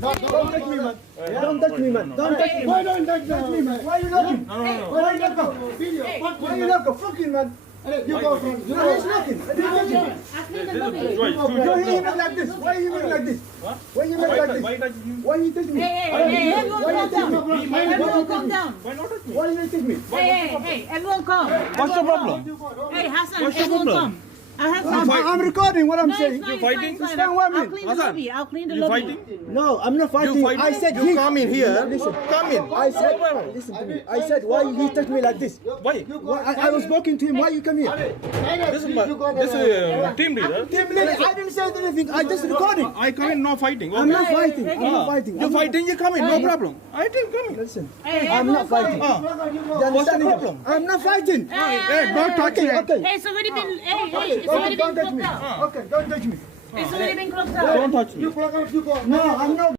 Don't touch me, man. Don't touch me, man. Don't touch me. Why don't touch me, man? Why you knocking? Why you knocking? Why you knocking? Fucking, man. You go from. You know he's knocking. You're even like this. Why you even like this? What? Why you like this? Why you touch me? Hey, everyone calm down. Everyone calm down. Why not touch me? Why you touch me? Hey, everyone calm. What's the problem? Hey, Hassan, What's the everyone problem? calm. I have some. I'm recording what I'm No, saying. it's fine, fighting? it's fine, Stand it's one fine. I'll minute. clean the Hassan, lobby. I'll clean the You lobby. fighting? No, I'm not fighting. You fighting? I said You he. come in here. Listen. Come in. I said, listen to me. I said, why he touched me like this? Why? I was talking to him. Why you come here? This is team leader. Team leader, I didn't say anything. I just recording. I come in, no fighting. I'm not Okay. fighting. I'm not fighting. You fighting, you come in, no problem. I didn't come in. Listen, Hey, I'm not fighting. Ah. You What's the understand me? problem? I'm not fighting. Hey, don't touch me. Okay. Hey, it's already been. Hey, it's already been Don't touch clocked me. out. Okay, don't touch me. It's already been clocked out. Don't touch me. No, I'm not.